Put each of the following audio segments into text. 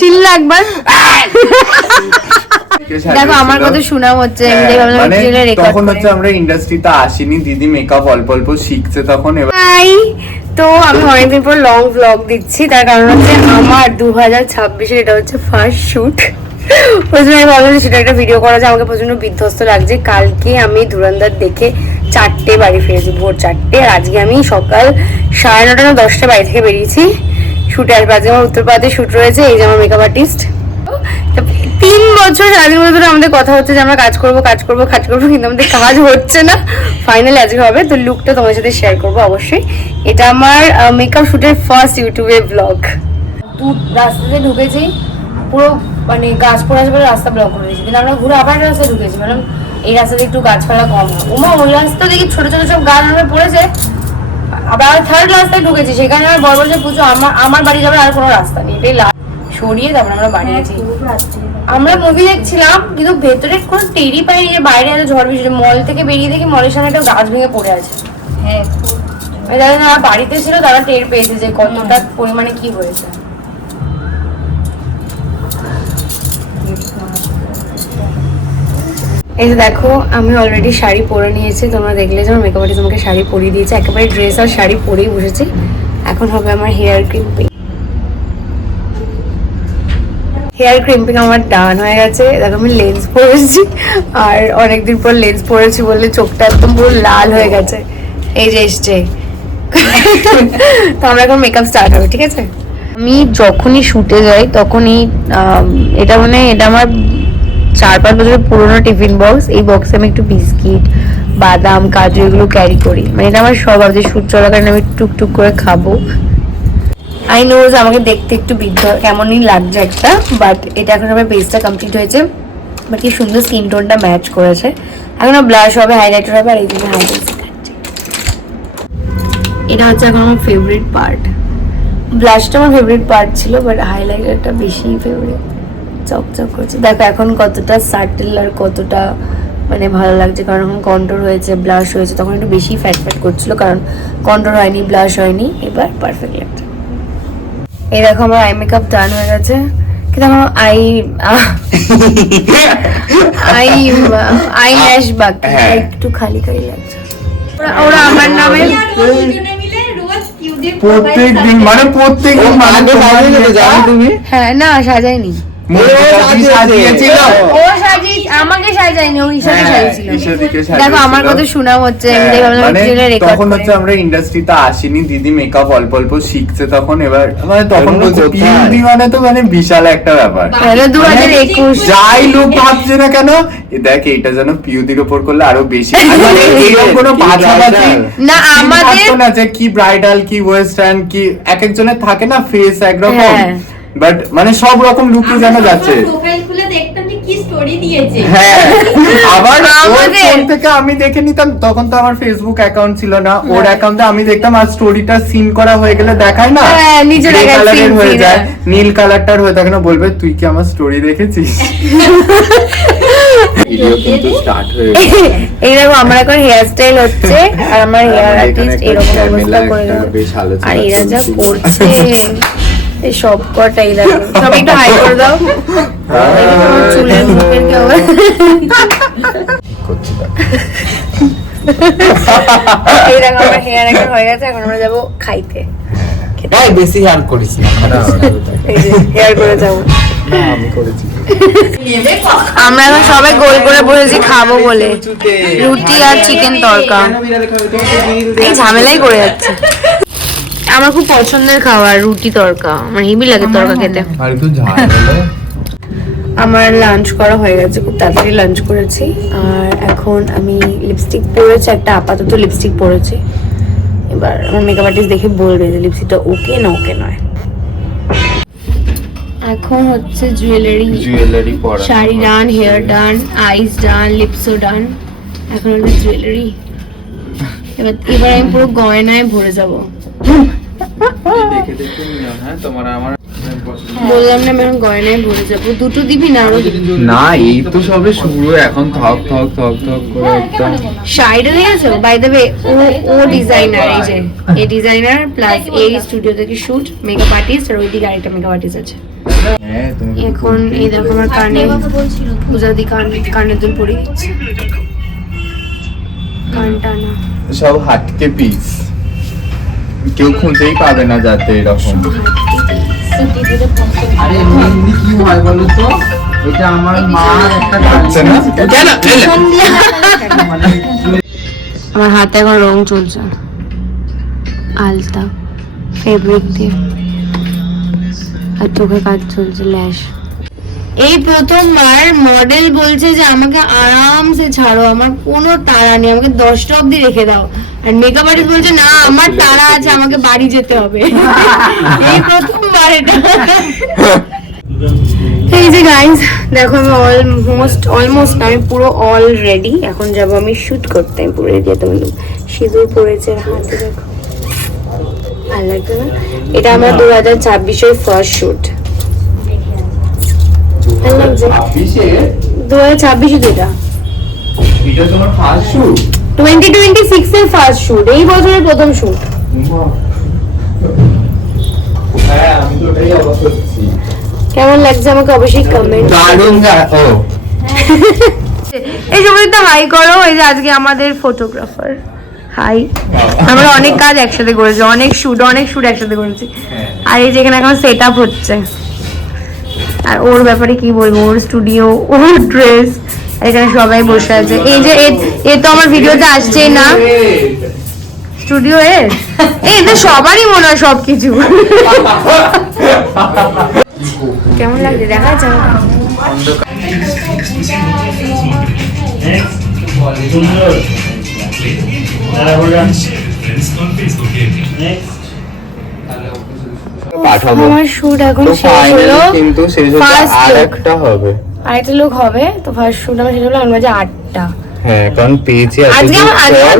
চিল্লা একবার। দেখো আমার কথা সুনাম হচ্ছে, তখন হচ্ছে আমরা ইন্ডাস্ট্রিতে আসিনি, দিদি মেকআপ অল্প অল্প শিখছে তখন। তো আমি অনেকদিন পর লং ভ্লগ দিচ্ছি, তার কারণ হচ্ছে আমার 2026-এর এটা হচ্ছে ফার্স্ট শুট। প্রথমে আমি ভাবলাম সেটা একটা ভিডিও করা যায়, আমাকে প্রচন্ড বিধ্বস্ত লাগছে। কালকে আমি ধুরন্ধর দেখে 4টে বাড়ি ফিরেছি, ভোর 4টে। আর আজকে আমি সকাল 9:30 না 10টা বাড়ি থেকে বেরিয়েছি শুটে আসবো। আজকে আমার উত্তরপ্রদেশে শুট রয়েছে। এই যে আমার মেকআপ আর্টিস্ট। 3 বছর 4 বছর ধরে আমাদের কথা হচ্ছে যে আমরা কাজ করবো, কিন্তু আমাদের কাজ হচ্ছে না। ফাইনালি আজকে হবে, তো লুকটা তোমার সাথে শেয়ার করবো অবশ্যই। এটা আমার মেকআপ শুটের ফার্স্ট ইউটিউবে ব্লগ। রাস্তাতে ঢুকেছি, পুরো মানে গাছপালা আসবে, রাস্তা ব্লক করে দিয়েছি। কিন্তু আমরা ঘুরে আবার রাস্তায় ঢুকেছি, মানে এই রাস্তাতে একটু গাছপালা কম হয়। ওই রাস্তা দেখি ছোট ছোট সব গাছ আমরা পড়েছে। আবার থার্ড রাস্তায় ঢুকেছি, সেখানে আমার বড় বলছে পুজো আমার বাড়ি যাবে আর কোনো রাস্তা নেই, এটাই সরিয়ে তারপর আমরা বাড়ি গেছি। আমরা মুভি দেখছিলাম কিন্তু ভেতরে কোনো টেরি পাইনি যে বাইরে এত ঝড় বৃষ্টি। মল থেকে বেরিয়ে দেখি মলের সামনে একটা গাছ ভেঙে পড়ে আছে। হ্যাঁ, যারা বাড়িতে ছিল তারা টের পেয়েছে যে কতটা পরিমাণে কি হয়েছে। এই যে দেখো আমি অলরেডি শাড়ি পরে নিয়েছি, তোমরা দেখলে যে আমার মেকআপ আর্টিস্ট আমাকে শাড়ি পরিয়ে দিয়েছে। একেবারে ড্রেস আর শাড়ি পরেই বসেছি। এখন হবে আমার হেয়ার ক্রিম্পিং। হেয়ার ক্রিম্পিং আমার ডান হয়ে গেছে। দেখো আমি লেন্স পরেছি, আর অনেকদিন পর লেন্স পরেছি বলে চোখটা একদম পুরো লাল হয়ে গেছে। এই যে এসছে। তো আমরা এখন মেকআপ স্টার্ট হবে, ঠিক আছে? আমি যখনই শুটে যাই তখনই এটা আমার 4-5 বছরের পুরোনো টিফিন বক্স। এই বক্সে আমি একটু বিস্কিট, বাদাম, কাজু এগুলো ক্যারি করি। মানে এটা আমার স্বভাব যে শুট চলাকালীন আমি টুকটুক করে খাবো। আই নো যে আমাকে দেখতে একটু কেমনই লাগছে একটা, বাট এটা এখন আমার বেসটা কমপ্লিট হয়েছে। বাট কি সুন্দর স্কিন টোনটা ম্যাচ করেছে। এখন ব্লাশ হবে, হাইলাইটার হবে, আর এই জন্য হাইলাইট দেখাচ্ছি। এটা হচ্ছে এখন আমার ফেভারিট পার্ট। ব্লাশটা আমার ফেভারিট পার্ট ছিল, বাট হাইলাইটারটা বেশি ফেভারিট। চকচক করছে। দেখো এখন কতটা সাটেল আর কতটা মানে ভালো লাগছে, কারণ এখন কন্ট্রোল হয়েছে, ব্লাশ হয়েছে। তখন একটু বেশি ফ্যাট করছিল কারণ কন্ট্রোল হয়নি, ব্লাশ হয়নি। এবার পারফেক্ট লাগছে। এই দেখো আমার আই মেকআপ ডান হয়ে গেছে, কিন্তু আমার আই ল্যাশ বাকি, একটু খালি খালি লাগছে। ওরা আমার নামে প্রত্যেকদিন তুমি? হ্যাঁ, না সাজাইনি, আমাকে সাজাইনি, ও ঈশাকে সাজিয়েছিল। দেখো আমার কথা সুনাম হচ্ছে, তখন হচ্ছে আমরা ইন্ডাস্ট্রিতে আসিনি, দিদি মেকআপ অল্প অল্প শিখছে তখন। এবার মানে তখন বলছে পিউদি মানে তো মানে বিশাল একটা ব্যাপার। 2021 যাই লোক ভাবছে না কেন, দেখ এটা যেন পিউদির উপর করলে আরো বেশি। এরকম কোনো বাছাবাছি না আমাদের না যে কি ব্রাইডাল কি ওয়েস্টার্ন কি এক একজনের থাকে না, ফেস একরকম, বাট মানে সব রকম লুকই জানা যাচ্ছে। প্রোফাইল খুলে দেখতাম যে কি স্টোরি দিয়েছে। হ্যাঁ, আবার ওর ফোন থেকে আমি দেখে নিতাম। তখন তো আমার ফেসবুক অ্যাকাউন্ট ছিল না, ওর অ্যাকাউন্টে আমি দেখতাম। আর স্টোরিটা সিন করা হয়ে গেলে দেখায় না, নিজের কালারের হয়ে যায়, নীল কালারটার হয়ে থাকে না, বলবে তুই কি আমার স্টোরি দেখেছিস? ভিডিও কিন্তু স্টার্ট হয়ে গেছে। এই দেখো আমার এখন হেয়ার স্টাইল হচ্ছে, আর আমার হেয়ার আর্টিস্ট এরকম অবস্থা করে দেবে। আর এরা যা করছে এই সব কটাই দেখো, সব একটু হাই করে দাও। চুলের মুখের কি হবে? এই দেখো আমার হেয়ার এখন হয়ে গেছে, এখন আমরা যাবো খাইতে। বেশি হেয়ার করেছি, হেয়ার করে যাবো। আমি করেছি। আমরা এখন সবাই গোল করে বসেছি খাবো বলে, রুটি আর চিকেন তড়কা। এই ঝামেলাই করে যাচ্ছে। আমার খুব পছন্দের খাবার রুটি তড়কা, আমার হেভি লাগে তড়কা খেতে। আমার লাঞ্চ করা হয়ে গেছে, খুব তাড়াতাড়ি লাঞ্চ করেছি। আর এখন আমি লিপস্টিক পরেছি, একটা আপাতত লিপস্টিক পরেছি। এবার আমার মেকআপ আর্টিস্ট দেখে বলবে যে লিপস্টিকটা ওকে না ওকে নয়। এখন হচ্ছে জুয়েলারি পরা, শাড়ি ডান, হেয়ার ডান, আইস ডান, লিপসও ডান। এখন হচ্ছে জুয়েলারি। এবার আমি পুরো গয়নায় ভরে যাবো। দেখে দেখে নিও। হ্যাঁ, তোমার আমার বললাম না আমি এখন গয়নায় ভরে যাবো, দুটো দিবি না আরো? না এই তো সবে শুরু, এখন থক থক থক থক করে একদম। শাড়িটা দেখেছো বাই দ্য ওয়ে, ও ডিজাইনার, এই ডিজাইনার প্লাস এই স্টুডিও থেকে শুট, মেকআপ আর্টিস্ট, আর ওইদিকে আরেকটা মেকআপ আর্টিস্ট আছে। হ্যাঁ তুমি এখন এই দেখো আমার কানে পূজাদি কানের দুল পরিয়ে দিচ্ছে, কানটা না সব হাটকে পিস, কেউ খুঁজেই পাবে না যাতে এরকম। আরে এমনি কি হয় বলো তো, এটা আমার মা একটা যাচ্ছে না কেন? আমার হাতে এখন রং চলছে, আলতা ফেব্রিক দিয়ে, আর চোখে কাজ চলছে ল্যাশ। এই প্রথমবার মডেল বলছে যে আমাকে আরামসে ছাড়ো, আমার কোনো তাড়া নেই, আমাকে 10টা অব্দি রেখে দাও। আর মেকআপ আর্টিস্ট বলছে না আমার তাড়া আছে, আমাকে বাড়ি যেতে হবে। এই প্রথমবার এটা। এই যে গাইস দেখো আমি অলমোস্ট আমি পুরো অল রেডি, এখন যাব আমি শুট করতে, আমি পুরো রেডি। তো সিঁদুর পড়েছে হাতে, দেখো ভালো লাগছে না? এটা আমার 2026-এর ফার্স্ট শুট, ভালো লাগছে? 2026 এটা এটা তোমার ফার্স্ট শুট? 2026-এর ফার্স্ট শুট, এই বছরের প্রথম শুট। হ্যাঁ আমি তো ওটাই অবাক হচ্ছি। কেমন লাগছে আমাকে অবশ্যই কমেন্ট। দারুণ। ও এই সময় তো হাই করো। এই যে আজকে আমাদের ফটোগ্রাফার, হাই। আমরা অনেক কাজ একসাথে করেছি, অনেক শুট একসাথে করেছি। আর এই যেখানে এখন সেট আপ হচ্ছে, আর ওর ব্যাপারে কি বলবো, ওর স্টুডিও, ওর ড্রেস, এখানে সবাই বসে আছে। এই যে এ তো আমার ভিডিওতে আসছেই না, স্টুডিও এদের সবারই মনে হয় সবকিছু। কেমন লাগছে দেখা যাচ্ছে? পাঠাবো আমার শুট এখন তো শেষ হলো, কিন্তু শেষ হতে First আর look। একটা হবে। আরেকটা লোক হবে। তো ফার্স্ট শুট আমার শেষ হলো, এখন বাজে 8টা। হ্যাঁ কারণ পেয়েছি আজকে আমরা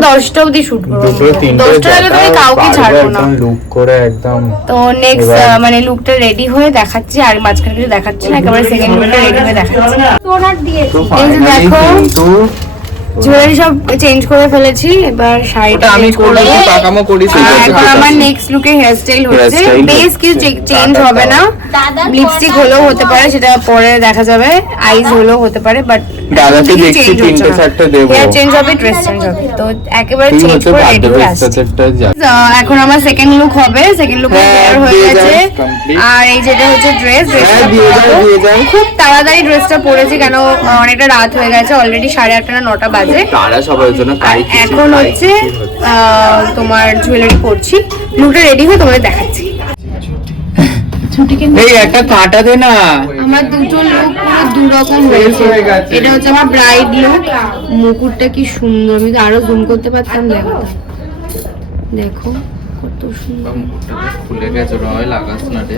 10টা অবধি শুট করবো, 10টার আগে তুমি কাউকে ছাড়বো না। লুক করে একদম। তো নেক্সট এবার- মানে লুকটা রেডি হয়ে দেখাচ্ছি, আর মাঝখানে কিছু দেখাচ্ছি না, একেবারে সেকেন্ড লুকটা রেডি হয়ে দেখাচ্ছি। তো এই যে ফাইনালি দেখো, কিন্তু জুয়েলারি সব চেঞ্জ করে ফেলেছি, এবার শাড়িটা ওটা আমি change করবো, করবো। কাকামো করেছি। আর এখন আমার নেক্সট লুকে হেয়ার স্টাইল হচ্ছে, Hairstyle বেশ কিছু চেঞ্জ হবে না, লিপস্টিক হলেও হতে পারে, সেটা পরে দেখা যাবে, আইজ হলেও হতে পারে, বাট দাদাকে দেখছি 3-4টা দেবো। হেয়ার চেঞ্জ হবে, ড্রেস চেঞ্জ হবে, তো একেবারে তুই চেঞ্জ হচ্ছে করে রেডি বার্থডে হয়ে আসছি। বেস্টারটা যা। তো এখন আমার সেকেন্ড লুক হবে, সেকেন্ড লুক হ্যাঁ, হেয়ার হয়ে দিয়ে গেছে, যাস, complete। আর এই যেটা হচ্ছে ড্রেস, হ্যাঁ দিয়ে যাও। খুব তাড়াতাড়ি ড্রেসটা পরেছি, কেন অনেকটা রাত হয়ে গেছে, অলরেডি 8:30 না 9টা বাজে। তারা সবার জন্য আর এখন হচ্ছে তোমার জুয়েলারি পরছি, লুকটা রেডি হয়ে তোমাদের দেখাচ্ছি। এই একটা কাঁটা দে না। আমার দুটো লুক পুরো দুরকম হয়েছে। হয়ে গেছে। এটা হচ্ছে আমার ব্রাইড লুক, মুকুটটা কি সুন্দর, আমি তো আরো জুম করতে পারতাম, দেখো দেখো কত সুন্দর, খুলে গেছে, রয় লাগাস না রে।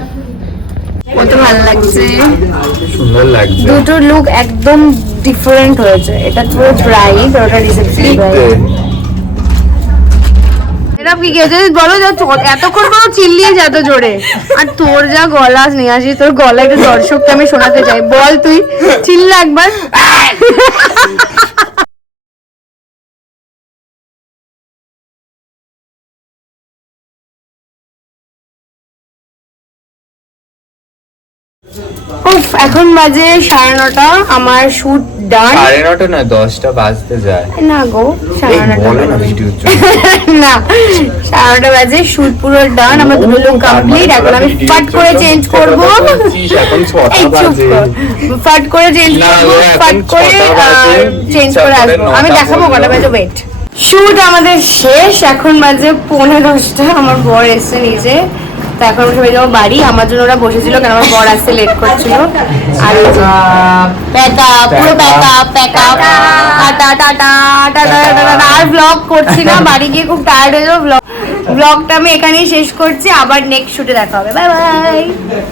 কত ভালো লাগছে। সুন্দর লাগছে। দুটো লুক একদম ডিফারেন্ট হয়েছে, এটা পুরো ব্রাইড, ওটা রিসেপশন ব্রাইড। এটা কি গেছে বলো, যা এতক্ষণ পর চিল্লিয়ে এত জোরে, আর তোর যা গলা নিয়ে আসিস, তোর গলা একটু দর্শককে আমি শোনাতে চাই, বল তুই চিল্লা একবার। উফ, এখন বাজে 9:30, আমার শুট ডান। 9:30 না 10টা বাজতে যায়। না গো, এই 9:30 বলো না ভিডিওর জন্য। না 9:30 বাজে, শুট পুরো ডান, আমার দুটো লুক কমপ্লিট। এখন আমি ফাট করে চেঞ্জ করব, এখন 6টা এই চুপ বাজে। কর। ফাট করে চেঞ্জ না, করব, এখন ফাট করে 6টা বাজে, চেঞ্জ করে ইচ্ছা করে আসবো, আমি 9টা দেখাবো কটা বললো। বাজে। ওয়েট, শুট আমাদের শেষ, এখন বাজে 9:45। আমার বর এসছে নিচে, তো এখন আমরা সবাই যাবো বাড়ি। আমার জন্য ওরা বসেছিল, কারণ আমার বর আসতে লেট করছিল। আর প্যাকআপ, পুরো pack up pack up, tata tata tata tata. আর ব্লগ করছি না, বাড়ি গিয়ে খুব টায়ার্ড হয়ে যাবো। ব্লগটা আমি এখানেই শেষ করছি, আবার নেক্সট শুটে দেখা হবে, বাই বাই।